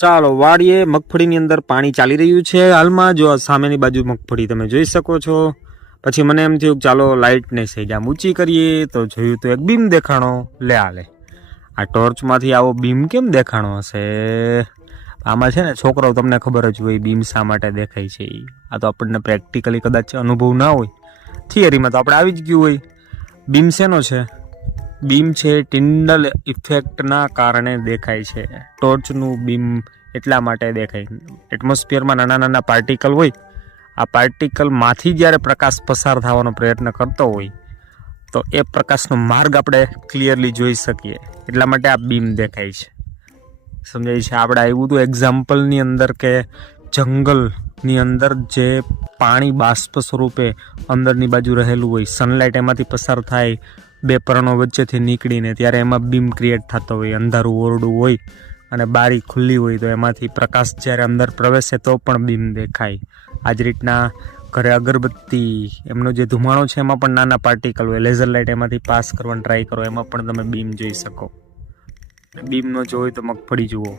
ચાલો વાડીએ મગફળીની અંદર પાણી ચાલી રહ્યું છે હાલમાં. જો આ સામેની બાજુ મગફળી તમે જોઈ શકો છો. પછી મને એમ થયું ચાલો લાઇટને સહેજ આમ ઊંચી કરીએ તો જોયું તો એક બીમ દેખાણો. લે આ ટોર્ચમાંથી આવો બીમ કેમ દેખાણો હશે? આમાં છે ને છોકરાઓ તમને ખબર જ હોય બીમ શા માટે દેખાય છે. આ તો આપણને પ્રેક્ટિકલી કદાચ અનુભવ ના હોય, થિયરીમાં તો આપણે આવી જ ગયું હોય. બીમ શેનો છે? બીમ છે ટિન્ડલ ઇફેક્ટના કારણે દેખાય છે. ટોર્ચનું બીમ એટલા માટે દેખાય, એટમોસ્ફિયરમાં નાના નાના પાર્ટિકલ હોય, આ પાર્ટિકલમાંથી જ્યારે પ્રકાશ પસાર થવાનો પ્રયત્ન કરતો હોય તો એ પ્રકાશનો માર્ગ આપણે ક્લિયરલી જોઈ શકીએ, એટલા માટે આ બીમ દેખાય છે. સમજાય છે? આપણે આવ્યું હતું એક્ઝામ્પલની અંદર કે જંગલની અંદર જે પાણી બાષ્પ સ્વરૂપે અંદરની બાજુ રહેલું હોય, સનલાઇટ એમાંથી પસાર થાય બે પર્ણો વચ્ચેથી નીકળીને, ત્યારે એમાં બીમ ક્રિએટ થતો હોય. અંધારું ઓરડું હોય અને બારી ખુલ્લી હોય તો એમાંથી પ્રકાશ જ્યારે અંદર પ્રવેશે તો પણ બીમ દેખાય. આ જ રીતના ઘરે અગરબત્તી, એમનો જે ધુમાડો છે એમાં પણ નાના પાર્ટિકલ હોય, લેઝર લાઇટ એમાંથી પાસ કરવાનો ટ્રાય કરો, એમાં પણ તમે બીમ જોઈ શકો. બીમ ન જોઈ તો મગફળી જુઓ.